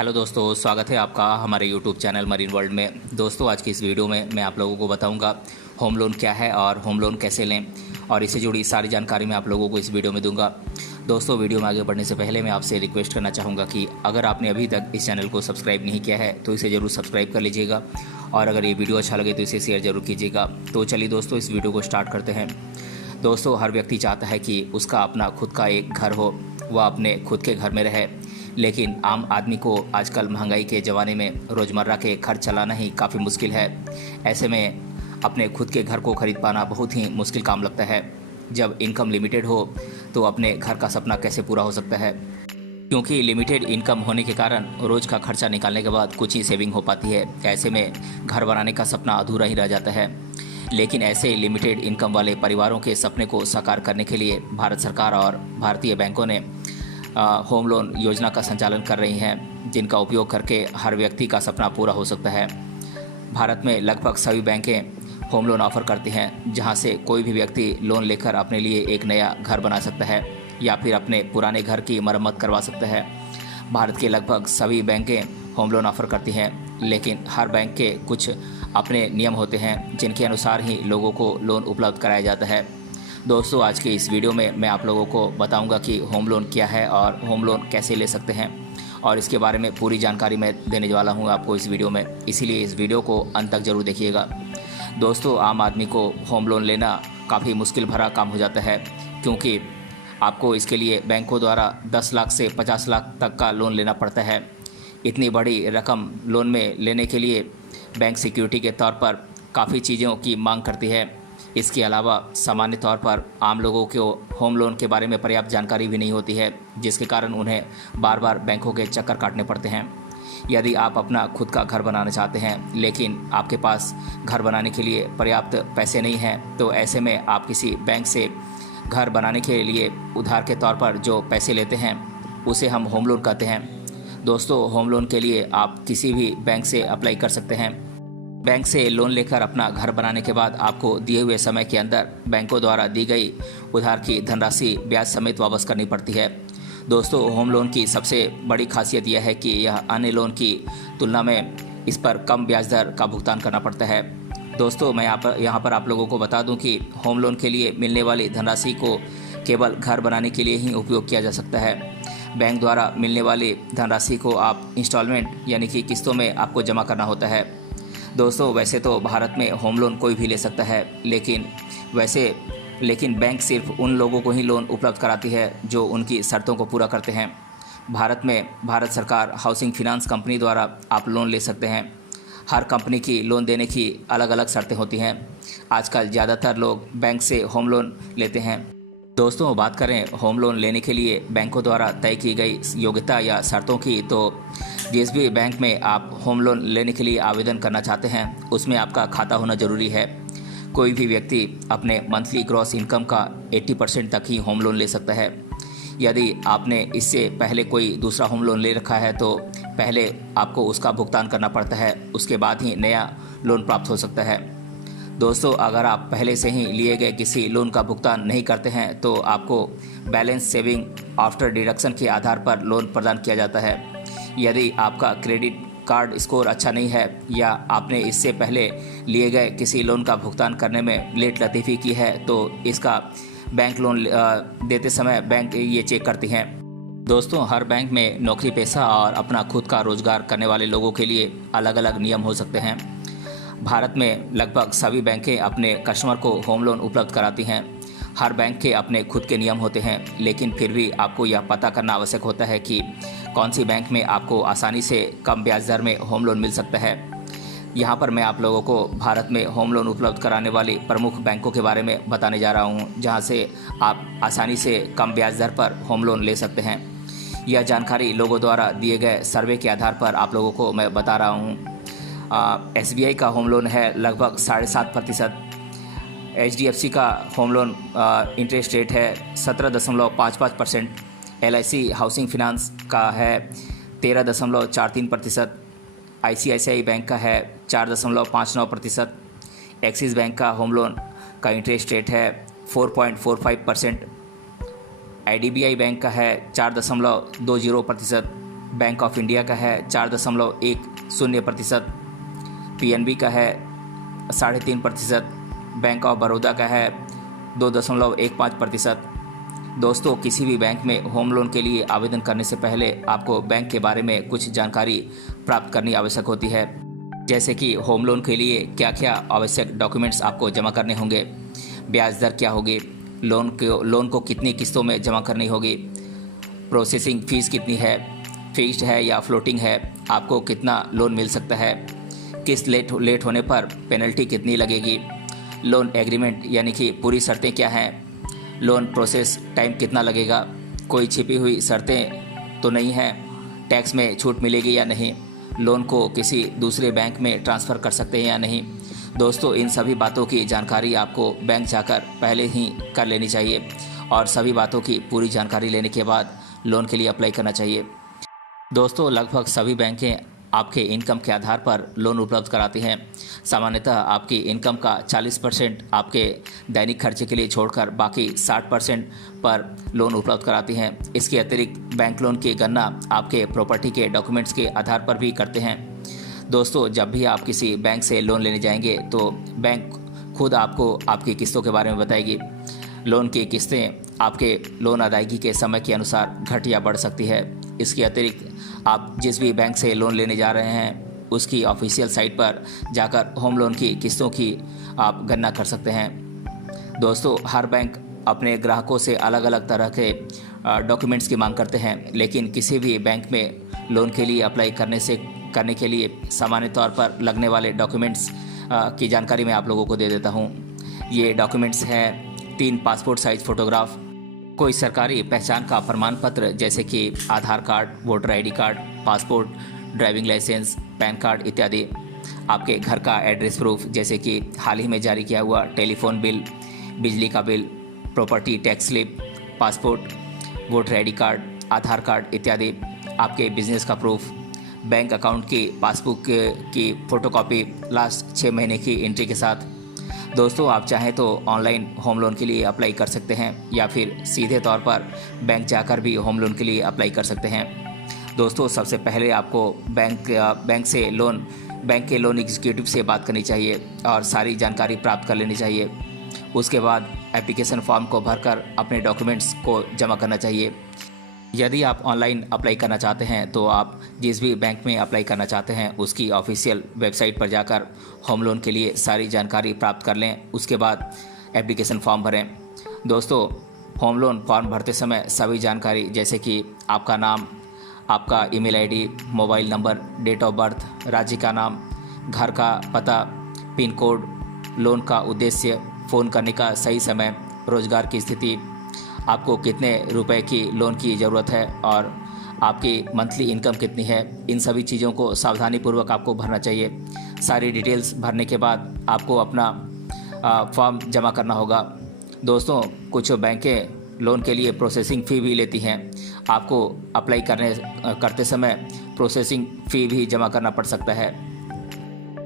Hello दोस्तों, स्वागत है आपका हमारे यूट्यूब चैनल मरीन वर्ल्ड में। दोस्तों, आज की इस वीडियो में मैं आप लोगों को बताऊंगा होम लोन क्या है और होम लोन कैसे लें, और इससे जुड़ी सारी जानकारी मैं आप लोगों को इस वीडियो में दूंगा। दोस्तों, वीडियो में आगे बढ़ने से पहले मैं आपसे रिक्वेस्ट करना चाहूँगा कि अगर आपने अभी तक इस चैनल को सब्सक्राइब नहीं किया है तो इसे ज़रूर सब्सक्राइब कर लीजिएगा, और अगर ये वीडियो अच्छा लगे तो इसे शेयर ज़रूर कीजिएगा। तो चलिए दोस्तों, इस वीडियो को स्टार्ट करते हैं। दोस्तों, हर व्यक्ति चाहता है कि उसका अपना खुद का एक घर हो, वह अपने खुद के घर में रहे, लेकिन आम आदमी को आजकल महंगाई के ज़माने में रोज़मर्रा के खर्च चलाना ही काफ़ी मुश्किल है। ऐसे में अपने खुद के घर को खरीद पाना बहुत ही मुश्किल काम लगता है। जब इनकम लिमिटेड हो तो अपने घर का सपना कैसे पूरा हो सकता है, क्योंकि लिमिटेड इनकम होने के कारण रोज़ का खर्चा निकालने के बाद कुछ ही सेविंग हो पाती है। ऐसे में घर बनाने का सपना अधूरा ही रह जाता है। लेकिन ऐसे लिमिटेड इनकम वाले परिवारों के सपने को साकार करने के लिए भारत सरकार और भारतीय बैंकों ने होम लोन योजना का संचालन कर रही हैं, जिनका उपयोग करके हर व्यक्ति का सपना पूरा हो सकता है। भारत में लगभग सभी बैंकें होम लोन ऑफर करती हैं, जहां से कोई भी व्यक्ति लोन लेकर अपने लिए एक नया घर बना सकता है या फिर अपने पुराने घर की मरम्मत करवा सकता है। भारत के लगभग सभी बैंकें होम लोन ऑफर करती हैं, लेकिन हर बैंक के कुछ अपने नियम होते हैं जिनके अनुसार ही लोगों को लोन उपलब्ध कराया जाता है। दोस्तों, आज के इस वीडियो में मैं आप लोगों को बताऊंगा कि होम लोन क्या है और होम लोन कैसे ले सकते हैं, और इसके बारे में पूरी जानकारी मैं देने वाला हूं आपको इस वीडियो में, इसीलिए इस वीडियो को अंत तक ज़रूर देखिएगा। दोस्तों, आम आदमी को होम लोन लेना काफ़ी मुश्किल भरा काम हो जाता है, क्योंकि आपको इसके लिए बैंकों द्वारा 10 लाख से 50 लाख तक का लोन लेना पड़ता है। इतनी बड़ी रकम लोन में लेने के लिए बैंक सिक्योरिटी के तौर पर काफ़ी चीज़ों की मांग करती है। इसके अलावा सामान्य तौर पर आम लोगों को होम लोन के बारे में पर्याप्त जानकारी भी नहीं होती है, जिसके कारण उन्हें बार बार बैंकों के चक्कर काटने पड़ते हैं। यदि आप अपना खुद का घर बनाना चाहते हैं, लेकिन आपके पास घर बनाने के लिए पर्याप्त पैसे नहीं हैं, तो ऐसे में आप किसी बैंक से घर बनाने के लिए उधार के तौर पर जो पैसे लेते हैं उसे हम होम लोन कहते हैं। दोस्तों, होम लोन के लिए आप किसी भी बैंक से अप्लाई कर सकते हैं। बैंक से लोन लेकर अपना घर बनाने के बाद आपको दिए हुए समय के अंदर बैंकों द्वारा दी गई उधार की धनराशि ब्याज समेत वापस करनी पड़ती है। दोस्तों, होम लोन की सबसे बड़ी खासियत यह है कि यह अन्य लोन की तुलना में इस पर कम ब्याज दर का भुगतान करना पड़ता है। दोस्तों, मैं यहाँ पर आप लोगों को बता दूं कि होम लोन के लिए मिलने वाली धनराशि को केवल घर बनाने के लिए ही उपयोग किया जा सकता है। बैंक द्वारा मिलने वाली धनराशि को आप इंस्टॉलमेंट यानी कि किस्तों में आपको जमा करना होता है। दोस्तों, वैसे तो भारत में होम लोन कोई भी ले सकता है, लेकिन बैंक सिर्फ उन लोगों को ही लोन उपलब्ध कराती है जो उनकी शर्तों को पूरा करते हैं। भारत में भारत सरकार हाउसिंग फिनांस कंपनी द्वारा आप लोन ले सकते हैं। हर कंपनी की लोन देने की अलग अलग शर्तें होती हैं। आजकल ज़्यादातर लोग बैंक से होम लोन लेते हैं। दोस्तों, बात करें होम लोन लेने के लिए बैंकों द्वारा तय की गई योग्यता या शर्तों की, तो जिस भी बैंक में आप होम लोन लेने के लिए आवेदन करना चाहते हैं उसमें आपका खाता होना ज़रूरी है। कोई भी व्यक्ति अपने मंथली ग्रॉस इनकम का 80% तक ही होम लोन ले सकता है। यदि आपने इससे पहले कोई दूसरा होम लोन ले रखा है तो पहले आपको उसका भुगतान करना पड़ता है, उसके बाद ही नया लोन प्राप्त हो सकता है। दोस्तों, अगर आप पहले से ही लिए गए किसी लोन का भुगतान नहीं करते हैं तो आपको बैलेंस सेविंग आफ्टर डिडक्शन के आधार पर लोन प्रदान किया जाता है। यदि आपका क्रेडिट कार्ड स्कोर अच्छा नहीं है या आपने इससे पहले लिए गए किसी लोन का भुगतान करने में लेट लतीफ़ी की है, तो इसका बैंक लोन देते समय बैंक ये चेक करती हैं। दोस्तों, हर बैंक में नौकरी पेशा और अपना खुद का रोजगार करने वाले लोगों के लिए अलग अलग नियम हो सकते हैं। भारत में लगभग सभी बैंकें अपने कस्टमर को होम लोन उपलब्ध कराती हैं। हर बैंक के अपने खुद के नियम होते हैं, लेकिन फिर भी आपको यह पता करना आवश्यक होता है कि कौन सी बैंक में आपको आसानी से कम ब्याज दर में होम लोन मिल सकता है। यहाँ पर मैं आप लोगों को भारत में होम लोन उपलब्ध कराने वाली प्रमुख बैंकों के बारे में बताने जा रहा हूँ, जहाँ से आप आसानी से कम ब्याज दर पर होम लोन ले सकते हैं। यह जानकारी लोगों द्वारा दिए गए सर्वे के आधार पर आप लोगों को मैं बता रहा हूँ। SBI का होम लोन है लगभग 7.5%। HDFC का होम लोन इंटरेस्ट रेट है 17.55%। LIC हाउसिंग फिनांस का है 13.43%। ICICI बैंक का है 4.59%। एक्सिस बैंक का होम लोन का इंटरेस्ट रेट है 4.45%। IDBI बैंक का है 4.20%। बैंक ऑफ इंडिया का है 4.10%, पीएनबी का है 3.5%, बैंक ऑफ बड़ौदा का है 2.15%। दोस्तों, किसी भी बैंक में होम लोन के लिए आवेदन करने से पहले आपको बैंक के बारे में कुछ जानकारी प्राप्त करनी आवश्यक होती है, जैसे कि होम लोन के लिए क्या क्या आवश्यक डॉक्यूमेंट्स आपको जमा करने होंगे, ब्याज दर क्या होगी, लोन को कितनी किस्तों में जमा करनी होगी, प्रोसेसिंग फ़ीस कितनी है, फिक्स्ड है या फ्लोटिंग है, आपको कितना लोन मिल सकता है, किस्त लेट होने पर पेनल्टी कितनी लगेगी, लोन एग्रीमेंट यानी कि पूरी शर्तें क्या हैं, लोन प्रोसेस टाइम कितना लगेगा, कोई छिपी हुई शर्तें तो नहीं हैं, टैक्स में छूट मिलेगी या नहीं, लोन को किसी दूसरे बैंक में ट्रांसफ़र कर सकते हैं या नहीं। दोस्तों, इन सभी बातों की जानकारी आपको बैंक जाकर पहले ही कर लेनी चाहिए और सभी बातों की पूरी जानकारी लेने के बाद लोन के लिए अप्लाई करना चाहिए। दोस्तों, लगभग सभी बैंकें आपके इनकम के आधार पर लोन उपलब्ध कराती हैं। सामान्यतः आपकी इनकम का 40% आपके दैनिक खर्चे के लिए छोड़कर बाकी 60% पर लोन उपलब्ध कराती हैं। इसके अतिरिक्त बैंक लोन की गणना आपके प्रॉपर्टी के डॉक्यूमेंट्स के आधार पर भी करते हैं। दोस्तों, जब भी आप किसी बैंक से लोन लेने जाएंगे तो बैंक खुद आपको आपकी किस्तों के बारे में बताएगी। लोन की किस्तें आपके लोन अदायगी के समय के अनुसार घट या बढ़ सकती है। इसके अतिरिक्त आप जिस भी बैंक से लोन लेने जा रहे हैं उसकी ऑफिशियल साइट पर जाकर होम लोन की किस्तों की आप गणना कर सकते हैं। दोस्तों, हर बैंक अपने ग्राहकों से अलग अलग तरह के डॉक्यूमेंट्स की मांग करते हैं, लेकिन किसी भी बैंक में लोन के लिए अप्लाई करने के लिए सामान्य तौर पर लगने वाले डॉक्यूमेंट्स की जानकारी मैं आप लोगों को दे देता हूँ। ये डॉक्यूमेंट्स हैं 3 पासपोर्ट साइज़ फ़ोटोग्राफ, कोई सरकारी पहचान का प्रमाण पत्र जैसे कि Aadhaar card, voter ID card, passport, driving licence, PAN card इत्यादि, आपके घर का एड्रेस प्रूफ जैसे कि हाल ही में जारी किया हुआ टेलीफोन बिल, बिजली का bill, property tax slip, passport, voter ID card, Aadhaar card इत्यादि, आपके बिजनेस का प्रूफ, बैंक अकाउंट की पासबुक की फ़ोटोकॉपी लास्ट 6 महीने की एंट्री के साथ। दोस्तों, आप चाहें तो ऑनलाइन होम लोन के लिए अप्लाई कर सकते हैं या फिर सीधे तौर पर बैंक जाकर भी होम लोन के लिए अप्लाई कर सकते हैं। दोस्तों, सबसे पहले आपको बैंक के लोन एग्जीक्यूटिव से बात करनी चाहिए और सारी जानकारी प्राप्त कर लेनी चाहिए। उसके बाद एप्लीकेशन फॉर्म को भरकर अपने डॉक्यूमेंट्स को जमा करना चाहिए। यदि आप ऑनलाइन अप्लाई करना चाहते हैं तो आप जिस भी बैंक में अप्लाई करना चाहते हैं उसकी ऑफिशियल वेबसाइट पर जाकर होम लोन के लिए सारी जानकारी प्राप्त कर लें। उसके बाद एप्लीकेशन फॉर्म भरें। दोस्तों, होम लोन फॉर्म भरते समय सभी जानकारी जैसे कि आपका नाम, आपका email ID, mobile number, date of birth, राज्य का नाम, घर का पता, पिन कोड, लोन का उद्देश्य, फ़ोन करने का सही समय, रोज़गार की स्थिति, आपको कितने रुपए की लोन की ज़रूरत है और आपकी मंथली इनकम कितनी है, इन सभी चीज़ों को सावधानीपूर्वक आपको भरना चाहिए। सारी डिटेल्स भरने के बाद आपको अपना फॉर्म जमा करना होगा। दोस्तों, कुछ बैंकें लोन के लिए प्रोसेसिंग फ़ी भी लेती हैं। आपको अप्लाई करते समय प्रोसेसिंग फ़ी भी जमा करना पड़ सकता है।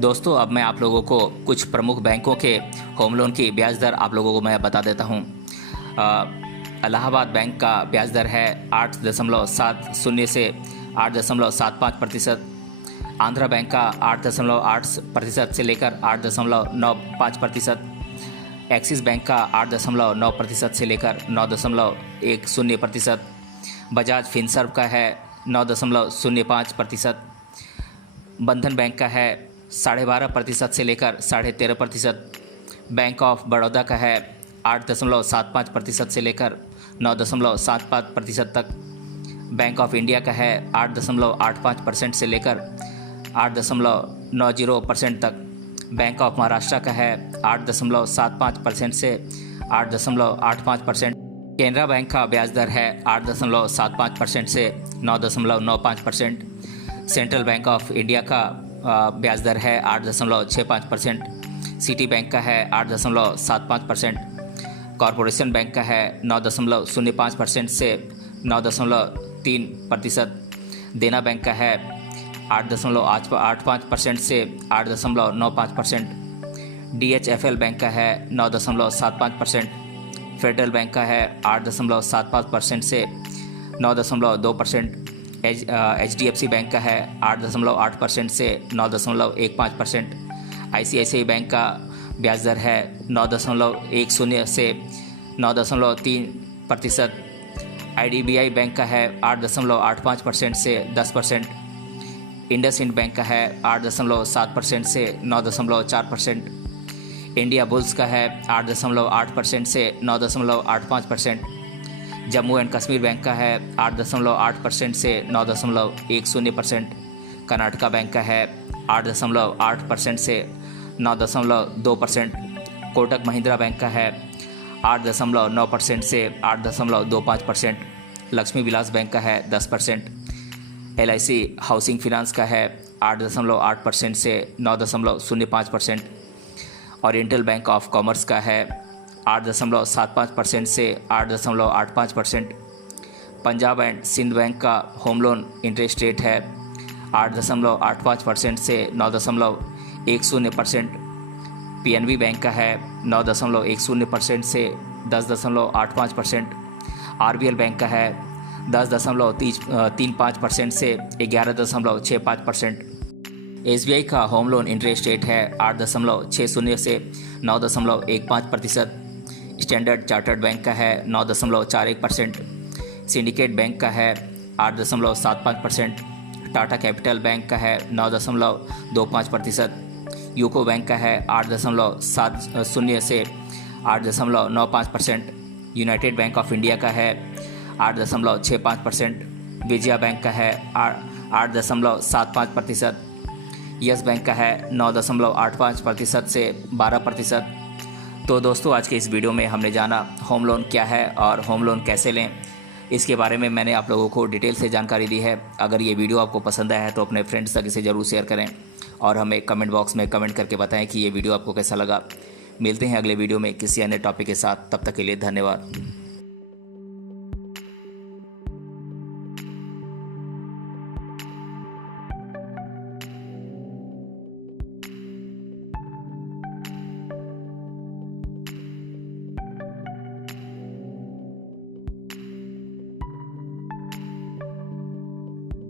दोस्तों, अब मैं आप लोगों को कुछ प्रमुख बैंकों के होम लोन की ब्याज दर आप लोगों को मैं बता देता हूँ। इलाहाबाद बैंक का ब्याज दर है 8.70 से 8.75%, आंध्रा बैंक का 8.8% से लेकर 8.95%, एक्सिस बैंक का 8.9% से लेकर 9.10%, बजाज फिनसर्व का है 9.05%, बंधन बैंक का है 12.5% से लेकर 13.5%, बैंक ऑफ बड़ौदा का है 8.75% से लेकर 9.75% तक, बैंक ऑफ इंडिया का है 8.85% से लेकर 8.90% तक, बैंक ऑफ महाराष्ट्र का है 8.75% से 8.85%, कैनरा बैंक का ब्याज दर है 8.75% से 9.95%, सेंट्रल बैंक ऑफ इंडिया का ब्याज दर है 8.65%, सिटी बैंक का है 8.75%, कॉरपोरेशन बैंक का है 9.05% से 9.3%, देना बैंक का है 8.85% से 8.95%, DHFL बैंक का है 9.75%, फेडरल बैंक का है 8.75% से 9.2%, HDFC बैंक का है 8.8% से 9.15%। ICICI बैंक का ब्याज दर है 9.10 से 9.3%। IDBI बैंक का है 8.85% से 10%। इंडसइंड बैंक का है 8.7% से 9.4%। इंडिया बुल्स का है 8.8% से 9.85%। जम्मू एंड कश्मीर बैंक का है 8.8% से 9.10%। कर्नाटका बैंक का है 8.8% से 9.2%। कोटक महिंद्रा बैंक का है 8.9% से 8.25%। लक्ष्मी विलास बैंक का है 10%। LIC हाउसिंग फिनांस का है 8.8% से 9.05%। ओरिएंटल बैंक ऑफ कॉमर्स का है 8.75% से 8.85%। पंजाब एंड सिंध बैंक का होम लोन इंटरेस्ट रेट है 8.85% से 9.10%। PNB बैंक का है 9.10% से 10.85%। RBL बैंक का है 10.35% से 11.65%। SBI का होम लोन इंटरेस्ट रेट है 8.60 से 9.15%। स्टैंडर्ड चार्टर्ड बैंक का है 9.41%। सिंडिकेट बैंक का है 8.75%। टाटा कैपिटल बैंक का है 9.25%। यूको बैंक का है 8.70 से 8.95%। यूनाइटेड बैंक ऑफ इंडिया का है 8.65%। विजया बैंक का है 8.75%। यस बैंक का है 9.85% से 12%। तो दोस्तों, आज के इस वीडियो में हमने जाना होम लोन क्या है और होम लोन कैसे लें, इसके बारे में मैंने आप लोगों को डिटेल से जानकारी दी है। अगर ये वीडियो आपको पसंद आया है तो अपने फ्रेंड्स तक इसे ज़रूर शेयर करें और हमें कमेंट बॉक्स में कमेंट करके बताएं कि ये वीडियो आपको कैसा लगा। मिलते हैं अगले वीडियो में किसी अन्य टॉपिक के साथ। तब तक के लिए धन्यवाद।